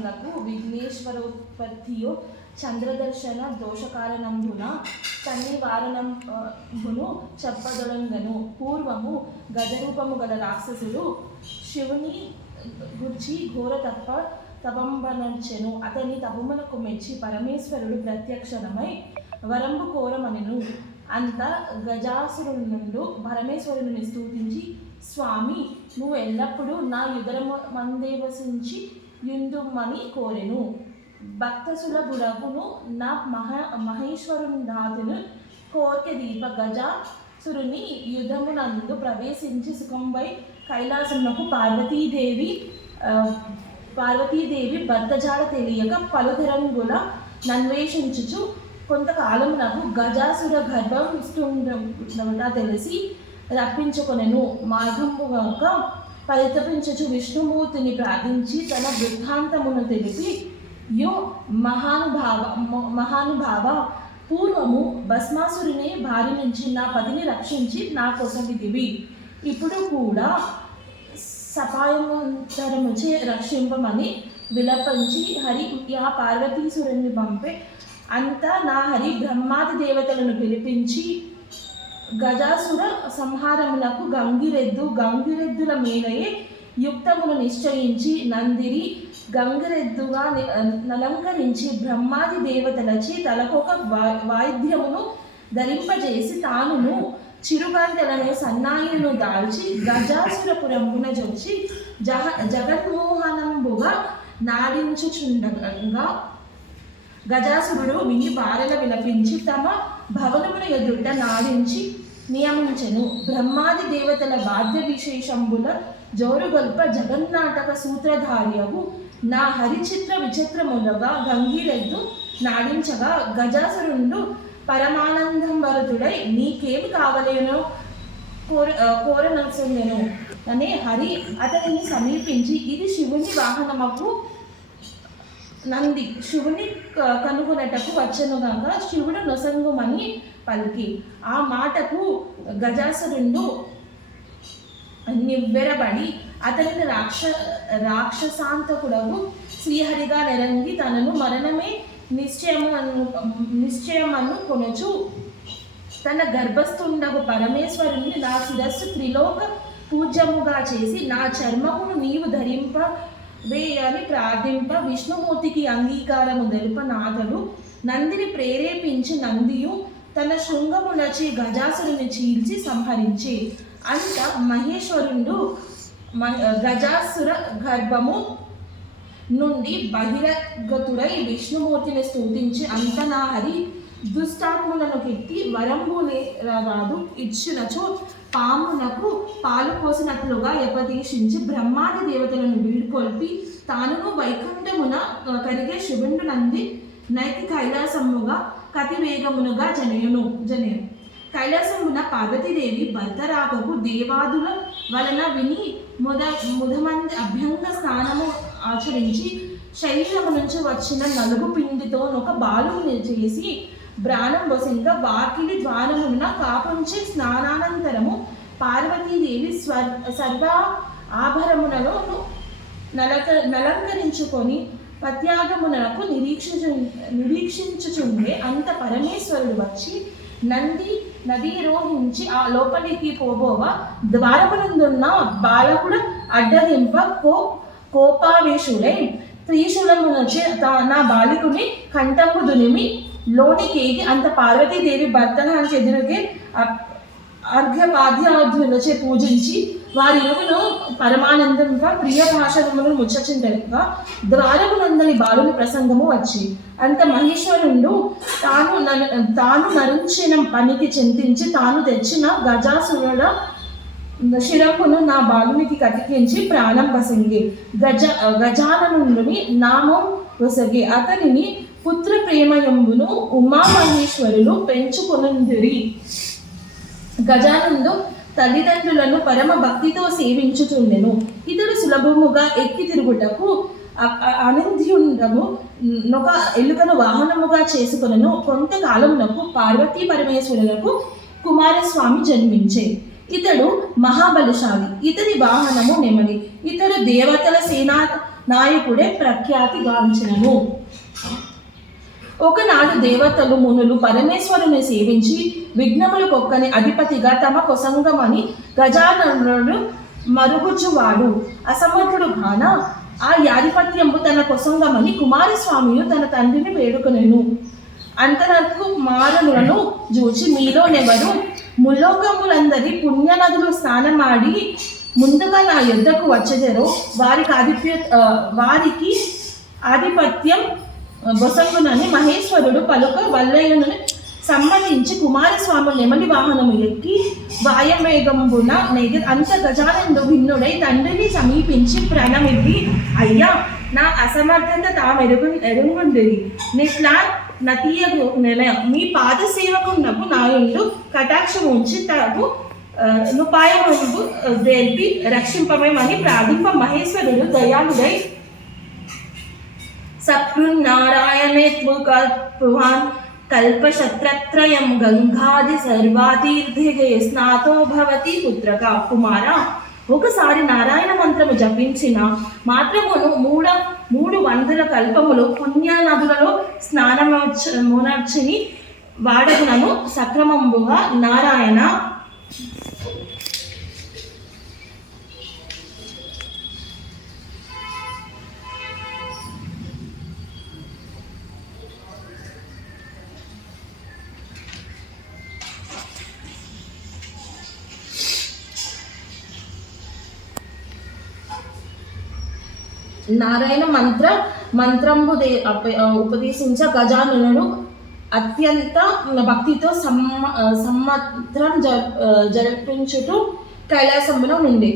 కార్యములకు విఘ్నేశ్వరోత్పత్తియు చంద్రదర్శన దోషకారణంబున తన్నివారణంబును చెప్పదొడంగను. పూర్వము గజరూపము గల రాక్షసుడు శివుని గుర్చి ఘోర తపంబనర్చెను. అతని తపమునకు మెచ్చి పరమేశ్వరుడు ప్రత్యక్షమై వరంబు కోరమనెను. అంత గజాసురుడి నుండి పరమేశ్వరుని స్తుతించి, స్వామి, నువ్వు ఎల్లప్పుడూ నా యుగరమందేవసించి యుందుమని కోరెను. భక్తసులభుడగును నా మహేశ్వరుండాతును కోర్కె దీప గజాసురుని యుధమునందు ప్రవేశించి సుఖంపై కైలాసమునకు పార్వతీదేవి భర్తజాడ తెలియక పలుతరంగుల నన్వేషించుచు కొంతకాలమునకు గజాసుర గర్భంస్తుండట తెలిసి రప్పించుకొనెను. మార్గముగా పరితపించుచు విష్ణుమూర్తిని ప్రార్థించి తన వృత్తాంతమును తెలిపి, యో మహానుభావ, పూర్వము భస్మాసురుని బారి నుంచి నా పతిని రక్షించి నా కోసం విధివి. ఇప్పుడు కూడా సపాయమంతరముచే రక్షింపమని విలపించి హరి ఆ పార్వతీసురుని పంపే. అంతా నా హరి బ్రహ్మాది దేవతలను పిలిపించి గజాసుర సంహారమునకు గంగిరెద్దుల మీదయే యుక్తమును నిశ్చయించి నందిరి గంగిరెద్దుగా నలంకరించి బ్రహ్మాది దేవతలచి తలకొక వాయిద్యమును ధరింపజేసి తానును చిరుగంటలను సన్నాయిలను దాల్చి గజాసురపురమున జొచ్చి జగన్మోహనంబుగా నాడించుచుండగా గజాసురుడు విని బారెల విలపించి తమ భవనముల ఎదుట నాడించి నియమించెను. బ్రహ్మాది దేవతల వాద్య విశేషంబుల జోరుగొల్ప జగన్నాటక సూత్రధార్యవు నా హరిచిత్ర విచిత్రములుగా గంగిరెద్దు నాడించగా గజాసురుడు పరమానందంబరుతుడై నీకేమి కావలేనో కోరనల్సిందెను అనే హరి అతనిని సమీపించి, ఇది శివుని వాహనమకు నంది శివుని కనుగొనటకు వచ్చనుగాక శివుడు నొసంగుమని పలికి. ఆ మాటకు గజాసురుడు నివ్వెరబడి అతనిని రాక్షసాంతకుడవు శ్రీహరిగా నెరంగి తనను మరణమే నిశ్చయమను కొనచు తన గర్భస్థుండగు పరమేశ్వరుని నా శిరస్సు త్రిలోక పూజ్యముగా చేసి నా చర్మమును నీవు ధరింపవేయని ప్రార్థింప విష్ణుమూర్తికి అంగీకారము తెలుపనాథుడు నందిని ప్రేరేపించి నందియు తన శృంగమునచి గజాసురుని చీల్చి సంహరించి. అంత మహేశ్వరుడు గజాసుర గర్భము నుండి బహిర్గతుడై విష్ణుమూర్తిని స్తుతించి, అంత నా హరి దుష్టాత్ములను కెట్టి వరంబులేరాదు ఇచ్చినచో పామునకు పాలు పోసినట్లుగా ఉపదేశించి బ్రహ్మాది దేవతలను వీడుకొల్పి తానును వైకుంఠమున కరిగే శివుడు నంది నైకి కైలాసముగా కతివేగమునుగా జనేయును. కైలాసమున పార్వతీదేవి భర్తరాకకు దేవాదుల వలన విని ముదమంది అభ్యంగ స్నానము ఆచరించి శరీరము నుంచి వచ్చిన నలుగు పిండితో ఒక బాలుని చేసి బ్రాణం బొసింక వాకిలి ద్వారమున కాపుంచి స్నానానంతరము పార్వతీదేవి సర్వ ఆభరణములలో నలంకరించుకొని పత్యాగమునకు నిరీక్షించుచుండే. అంత పరమేశ్వరుడు వచ్చి నది రోహించి ఆ లోపలికి పోబోవ ద్వారమునందున్న బాలకుడు అడ్డగింప కోపావేశుడై త్రిశూలమునొచ్చి నా బాలికుని కంఠము దునిమి లోనికేగి అంత పార్వతీదేవి భర్తనానికి ఎదురుగే అర్ఘ్యపాద్యాధ్యులచే పూజించి వారిరువును పరమానందంగా ప్రియ భాషణములను ముచ్చచిండగా ద్వారమునందలి బాలుని ప్రసంగము వచ్చి అంత మహేశ్వరుడు తాను నరించిన పనికి చింతించి తాను తెచ్చిన గజాసురుల శిరపును నా బాలునికి కటికించి ప్రాణం పసింగి గజాననుని నామం వసగి అతనిని పుత్ర ప్రేమయంబును ఉమామహేశ్వరులు పెంచుకొనుందిరి. గజానందు తల్లిదండ్రులను పరమ భక్తితో సేవించుచుండెను. ఇతడు సులభముగా ఎక్కి తిరుగుటకు అనింద్యుండము నొక ఎలుకను వాహనముగా చేసుకొనెను. కొంతకాలమునకు పార్వతీ పరమేశ్వరులకు కుమారస్వామి జన్మించే. ఇతడు మహాబలశాలి. ఇతని వాహనము నెమలి. ఇతడు దేవతల నాయకుడే ప్రఖ్యాతిగాంచినను. ఒకనాడు దేవతలు మునులు పరమేశ్వరుని సేవించి విఘ్నములకొక్కని అధిపతిగా తమ కొసంగమని గజాననుడు మరుగుచువాడు అసమర్థుడు గాన ఆ యాధిపత్యము తన కొసంగమని కుమారస్వామియు తన తండ్రిని వేడుకొనెను. అంతనకు మారనులను చూచి మీలోనెవరు ముల్లోకములందరి పుణ్యనదులు స్నానమాడి ముందుగా నా యుద్ధకు వచ్చెదరో వారికి ఆధిపత్యం బొసంగునని మహేశ్వరుడు పలుక వల్లయ్యను సమ్మతించి కుమారస్వామి నెమలి వాహనము ఎక్కి వాయవేగంబున అంత గజానందు భిన్నుడై తండ్రిని సమీపించి ప్రణమిల్లి, అయ్యా నా అసమర్థత తామెరుగుండిరి నిట్లా నతీయగు నిలయం మీ పాద సేవకున్నకు నాయుండు కటాక్షం ఉంచి తగు నుపాయముందు దేల్పి రక్షింపమేమని ప్రార్థింప మహేశ్వరుడు దయాళుడై సత్కృన్నారాయణేత్ముకల్పువాన్ కల్పశత్రత్రయం గంగాది సర్వాతీర్థే స్నాతో భవతి పుత్రక. కుమార, ఒకసారి నారాయణ మంత్రము జపించిన మాత్రమును 300 కల్పములు పుణ్య నదులలో స్నానమునర్చిని వాడగునను సక్రమంబుగా నారాయణ. నారాయణ మంత్రంబు ఉపదేశించ గజాననుడు అత్యంత భక్తితో సంవత్సరం జరిపించుటూ కైలాసమున నుండి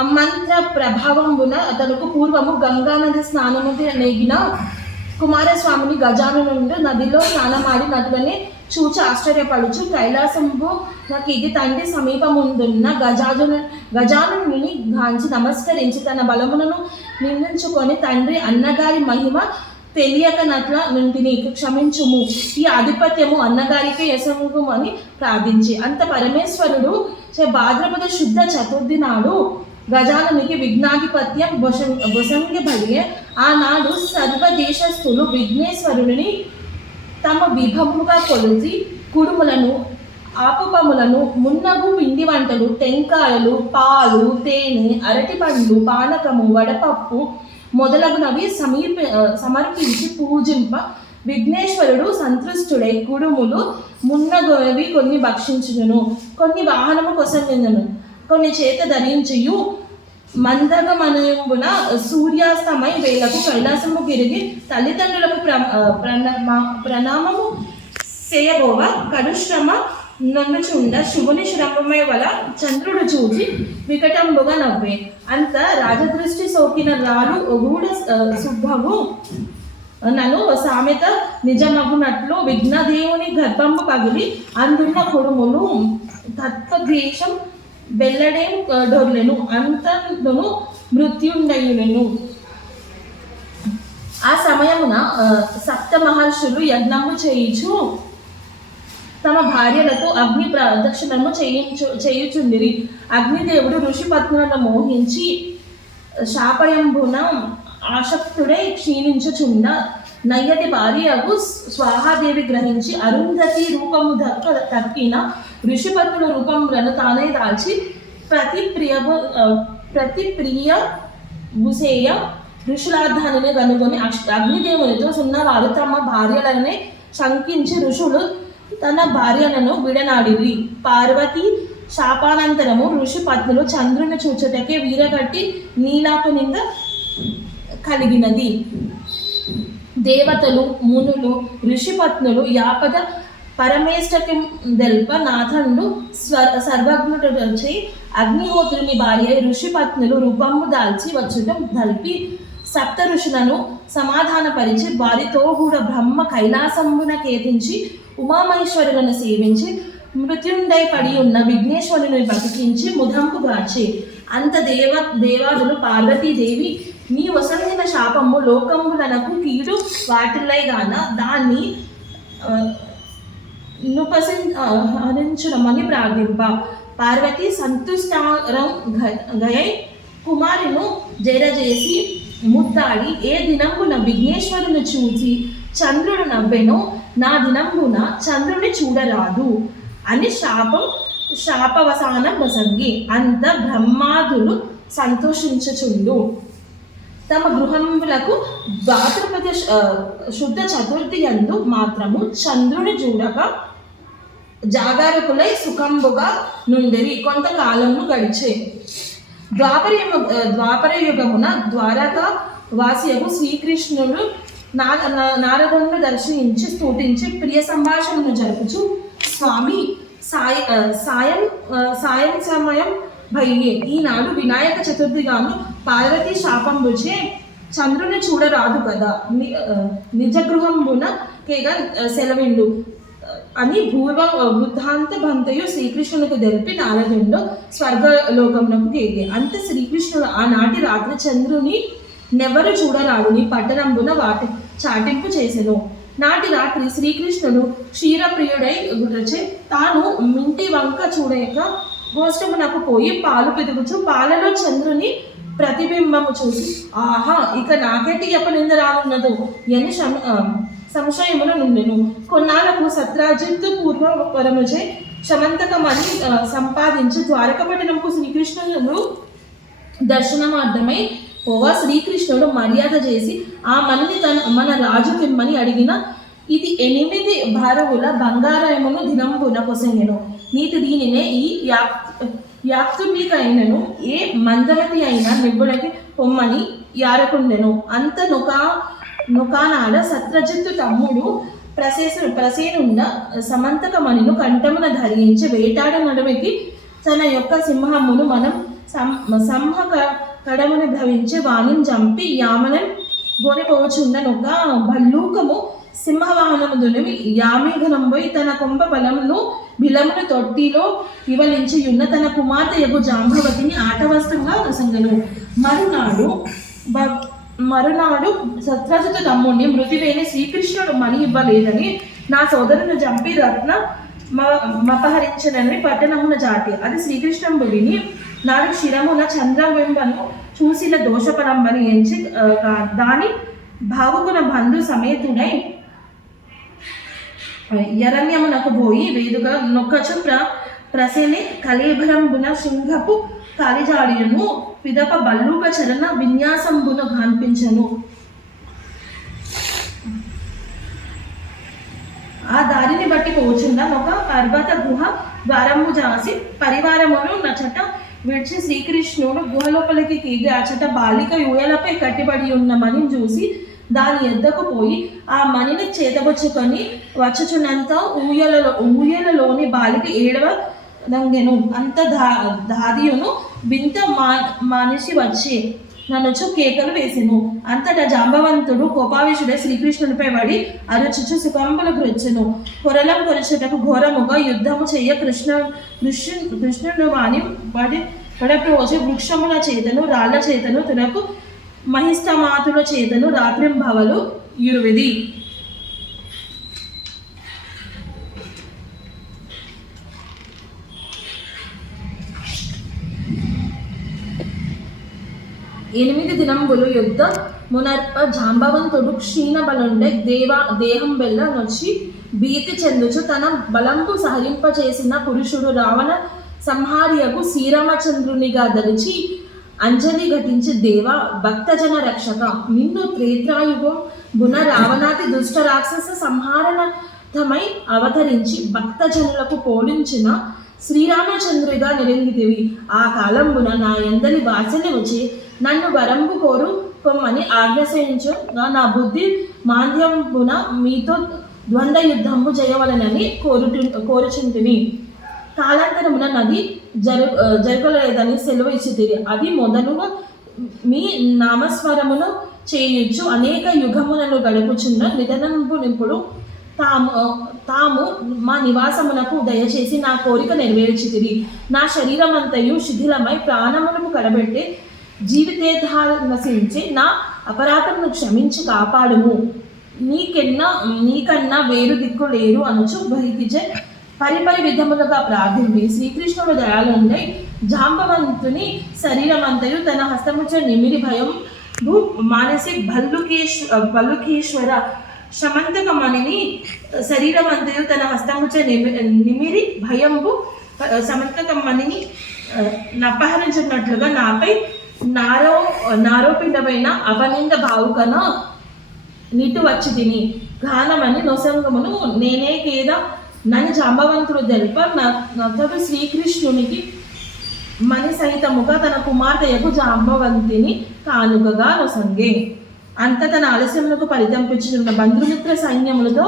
ఆ మంత్ర ప్రభావంబున అతనుకు పూర్వము గంగానది స్నానము నేగిన కుమారస్వామిని గజాననుడు నదిలో స్నానమాడి నదులని చూచి ఆశ్చర్యపడుచు కైలాసంబు నాకు ఇది తండ్రి సమీపముందున్న గజానుని గాంచి నమస్కరించి తన బలములను నిర్ణయించుకొని తండ్రి అన్నగారి మహిమ తెలియకనట్ల నుండి నీకు క్షమించుము, ఈ ఆధిపత్యము అన్నగారికి యశంగుమని ప్రార్థించి అంత పరమేశ్వరుడు భాద్రపద శుద్ధ చతుర్థి నాడు గజానునికి విఘ్నాధిపత్యం బొసంగబడి ఆనాడు సర్వదేశస్థులు విఘ్నేశ్వరుని తమ విభముగా కొలిచి కుడుములను ఆపుపములను మున్నగు పిండి వంటలు టెంకాయలు పాలు తేనె అరటిపండ్లు పానకము వడపప్పు మొదలగునవి సమర్పించి పూజింప విఘ్నేశ్వరుడు సంతృష్టుడై కుడుములు మున్నగునవి కొన్ని భక్షించును, కొన్ని వాహనము కొసంగెను, కొన్ని చేత ధరించియు మందగమనయంబున సూర్యాస్తమై వేలకు కైలాసము గిరిగి తల్లిదండ్రులకు ప్రణామము చేయబోవ కడుశ్రమ నన్నుచుండ శుభుని శ్రమమై వల చంద్రుడు చూచి వికటంబుగా నవ్వే అంత రాజదృష్టి సోకిన రాలు ఒగూడ సుబ్బగు నన్ను సామెత నిజమగునట్లు విఘ్నదేవుని గర్భంబు పగిలి అందున్న కొడుములు తత్వద్వేషం బెల్లడేం డొర్లెను అంతను మృత్యుండయులను. ఆ సమయమున సప్త మహర్షులు యజ్ఞము చేయుచు తమ భార్యలతో అగ్ని ప్రదక్షిణము చేయుచుండిరి. అగ్నిదేవుడు ఋషిపత్నులను మోహించి శాపయంబున ఆసక్తుడై క్షీణించుచున్న నయ్యటి భార్యకు స్వాహాదేవి గ్రహించి అరుంధతి రూపము తక్కిన ఋషిపత్నుల రూపములను తానే దాల్చి ప్రతిప్రియ భుసేయ ఋషులార్థాన్ని కనుగొని అగ్నిదేవునితో సున్నవారు తమ భార్యలనే శంకించి ఋషులు తన భార్యలను విడనాడిరి. పార్వతి శాపానంతరము ఋషి పత్నులు చంద్రుని చూచుటకే వీరగట్టి నీలాపునింద కలిగినది. దేవతలు మునులు ఋషిపత్నులు యాపద పరమేష్టకి దెల్ప నాథండు సర్వజ్ఞుడొచ్చి అగ్నిహోత్రుని భార్య ఋషిపత్నులు రూపము దాల్చి వచ్చుట దల్పి సప్త ఋషులను సమాధానపరిచి వారితో కూడా బ్రహ్మ కైలాసంబున కేతించి ఉమామహేశ్వరులను సేవించి మృత్యుండై పడి ఉన్న విఘ్నేశ్వరుని బతికించి ముదంపు గార్చి అంత దేవాదులు పార్వతీదేవి నీ వసంగిన శాపము లోకములకు కీడు వాటిల్లై గాన దాన్ని హరించునమని ప్రార్థింప పార్వతి సంతుష్టారం గయై కుమారును జరజేసి ముత్తాడి ఏ దినంబున విఘ్నేశ్వరుని చూసి చంద్రుడు నవ్వెనో నా దినంబున చంద్రుని చూడరాదు అని శాపవసానం వసంగి. అంత బ్రహ్మాదులు సంతోషించుచుండు. తమ గృహములకు భాద్రపద శుద్ధ చతుర్థి యందు మాత్రము చంద్రుని చూడక జాగారకులై సుఖంబుగా నుండిరి. కొంతకాలము గడిచే ద్వాపర యుగమున ద్వారకా వాసియకు శ్రీకృష్ణుడు నారదుని దర్శించి స్తుతించి ప్రియ సంభాషణను జరుపుచు, స్వామి సాయం సమయం భయ్యే, ఈనాడు వినాయక చతుర్థిగాను పార్వతీ శాపంబుచే చంద్రుని చూడరాదు కదా, నిజగృహంబున కేగా సెలవిండు అని వృద్ధాంత బంతయు శ్రీకృష్ణునికి తెలిపి నారదుడు స్వర్గలోకమునకు కేగే. అంత శ్రీకృష్ణుడు ఆనాటి రాత్రి చంద్రుని నెవరు చూడరాడుని పట్టణంబున వాటి చాటింపు చేసెను. నాటి రాత్రి శ్రీకృష్ణుడు క్షీరప్రియుడై గురచే తాను మింటి వంక చూడక గోష్టమునకు పోయి పాలు పిదుగుచు పాలలో చంద్రుని ప్రతిబింబము చూసి, ఆహా, ఇక నాకెట్టి అపనింద రానున్నదో అని సంశయమును నుండెను. కొన్నాళ్లకు సత్రాజిత్తు పూర్వపరముచే శమంతకమని సంపాదించి ద్వారకపట్టణంకు శ్రీకృష్ణుడు దర్శనమార్థమై పోవా శ్రీకృష్ణుడు మర్యాద చేసి ఆ మనిని మన రాజు కిమ్మని అడిగిన ఇది 8 భారవుల బంగారమును దినంబున పొసంగెను. నీతి దీనినే ఈ యాక్తునికైనను ఏ మందమతి అయినా నిబ్బులకి పొమ్మని యారకుండెను. అంత నొకానాడ సత్రజిత్తు తమ్ముడు ప్రసేనున్న సమంతకమణిను కంఠమున ధరించి వేటాడ నడుమికి తన యొక్క సింహమును మనం కడముని భవించి వాణిని చంపి యామనం గోనిపోవచుండనొక భల్లూకము సింహవాహనము దునిమి యామీఘనంబోయి తన కొంప బలమును బిలమును తొట్టిలో ఇవలించి ఉన్న తన కుమార్తె యగు జాంబవతిని ఆటవస్త్రంగా సంగను. మరునాడు సత్రజిత్తు తమ్ముడిని మృతివేని శ్రీకృష్ణుడు మణి ఇవ్వలేదని నా సోదరుని చంపి రత్న మపహరించనని పట్టణమున జాతి. అది శ్రీకృష్ణుడు విని నాడు శిరమున చంద్రబింబను చూసిన దోషపరంబని ఎంచి దాని భావుకున బంధు సమేతుడై ఎరణ్యమునకు పోయి వేదుగా నొక్కచు ప్రసేని కలేభరంబున సింహపు కాలిజాడియను పిదప బల్లూక చరణ విన్యాసంబును కనిపించను. ఆ దారిని బట్టి పోచుండ ఒక పర్వత గుహ ద్వారము జాసి పరివారమును నచట విడిచి శ్రీకృష్ణుడు గుహలోపలికి కేగి అచట బాలిక ఊయలపై కట్టిబడి ఉన్న మణిని చూసి దాని ఎద్దకు పోయి ఆ మణిని చేతబుచ్చుకొని వచ్చుచున్నంత ఊయలలోని బాలిక ఏడవ దంగెను. అంత దాదియును వింత మనిషి వచ్చి నన్నుచు కేకలు వేసెను. అంతటా జాంబవంతుడు కోపావేశుడై శ్రీకృష్ణునిపై పడి అరుచుచు సుఖంబులు గురించెను. కొరలం కొరచుటకు ఘోరముగా యుద్ధము చేయ కృష్ణుడు వాణి పడప్రోజు వృక్షముల చేతను రాళ్ల చేతను తునకు మహిష్టమాతుల చేతను రాత్రింభవలు యురువిది. ఎనిమిది దినంబులు యుద్ధ మునర్ప జాంబవంతుడు క్షీణబలుండే దేహం బెల్ల నొచ్చి భీతి చెందుచు తన బలంపు సహరింపచేసిన పురుషుడు రావణ సంహార్యకు శ్రీరామచంద్రునిగా దలిచి అంజలి ఘటించి దేవ భక్తజన రక్షక, నిన్ను త్రేతాయుగం బున రావణాతి దుష్ట రాక్షస సంహారణమై అవతరించి భక్తజనులకు పోలించిన శ్రీరామచంద్రుడిగా నిరంగితివి. ఆ కాలంబున నా ఎందలి వాసని వచ్చి నన్ను వరంబు కోరు కొమ్మని ఆజ్ఞాసించుగా నా బుద్ధి మాంద్యంబున మీతో ద్వంద్వ యుద్ధంబు చేయవలనని కోరుచుంటిని. కాలాంతరమున నది జరగలేదని సెలవు ఇచ్చితిరి. అది మొదలుగా మీ నామస్వరమును చేయుచు అనేక యుగములను గడుపుచున్న నిధనంబు నింపుడు తాము మా నివాసమునకు దయచేసి నా కోరిక నెరవేర్చితిరి. నా శరీరమంతయు శిథిలమై ప్రాణములను కడబెట్టే జీవితేధారసించి నా అపరాధమును క్షమించి కాపాడుము. నీకన్నా వేరు దిక్కు లేరు అనుచు భరితిచే పరిపరి విధములుగా ప్రార్థించి శ్రీకృష్ణుడు దయాలుండై జాంబవంతుని శరీరమంతయు తన హస్తముచ నిమిరి భయం భూ మానసి భల్లుకేశ్వర శమంతకమణిని శరీరమంతయు తన హస్తముచ నిమిరి భయంబు సమంతకమణిని నపహరించినట్లుగా నాపై నారోపిండమైన అవనింద భావుకన నిటు వచ్చి తిని గానమని నొసంగమును నేనే కేద నన్ను జాంబవంతుడు తెలుప నతడు శ్రీకృష్ణునికి మణి సహితముగా తన కుమార్తెయకు జాంబవంతిని కానుకగా నొసంగే. అంత తన ఆలస్యములకు పరితంపించిన బంధుమిత్ర సైన్యములతో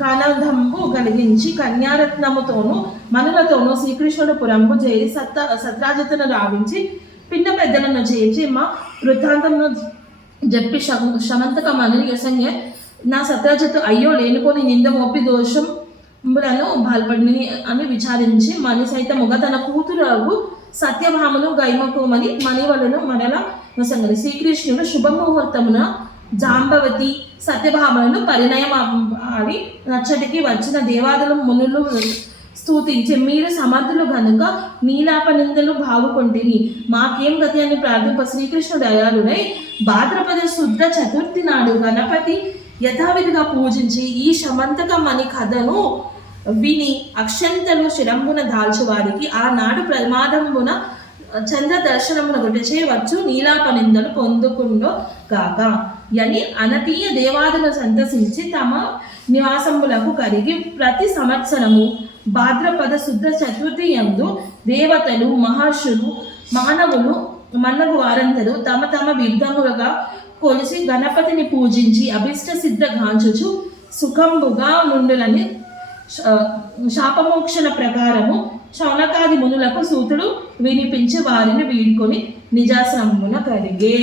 కానదంబు కలిగించి కన్యారత్నముతోనూ మనులతోనూ శ్రీకృష్ణుడు పురంబు చేరి సత్రాజితను రావించి పిన్న పెద్దలను చేర్చి మా వృత్తాంతమును చెప్పి శమంతకమని యసంగ నా సత్రాజితు అయ్యో లేనిపోని నింద మోపి దోషములను బాల్పడిని అని విచారించి మణి సైతముగా తన కూతురు సత్యభామను గైమకోమని మణివలను మనల నొసంగని. శ్రీకృష్ణుడు శుభముహూర్తమున జాంబవతి సత్యభామలను పరిణయం ఆడి నచ్చటికి వచ్చిన దేవాదులు మునులు స్తుతించి మీరు సమర్థులు గనుక నీలాపనిందలు భావుకొంటిని మాకేం గతి అని ప్రార్థింప శ్రీకృష్ణుడు దయాళుడై భాద్రపద శుద్ధ చతుర్థి నాడు గణపతి యథావిధిగా పూజించి ఈ శమంతకమణి కథను విని అక్షంతలు శిరంబున దాల్చువారికి ఆనాడు ప్రమాదంబున చంద్ర దర్శనమున గుటచే వచ్చు నీలాపనిందలు పొందుకుండో గాక అని అనతీయ దేవాదులను సందర్శించి తమ నివాసములకు కరిగి ప్రతి సంవత్సరము భాద్రపద శుద్ధ చతుర్థి యందు దేవతలు మహర్షులు మానవులు మన్నగు వారందరూ తమ తమ విధములుగా కొలిసి గణపతిని పూజించి అభిష్ట సిద్ధ గాంచుచు సుఖంబుగా నుండులని శాపమోక్షణ ప్రకారము శౌనకాది మునులకు సూతుడు వినిపించి వారిని వీడుకొని నిజాశ్రమమున కరిగే.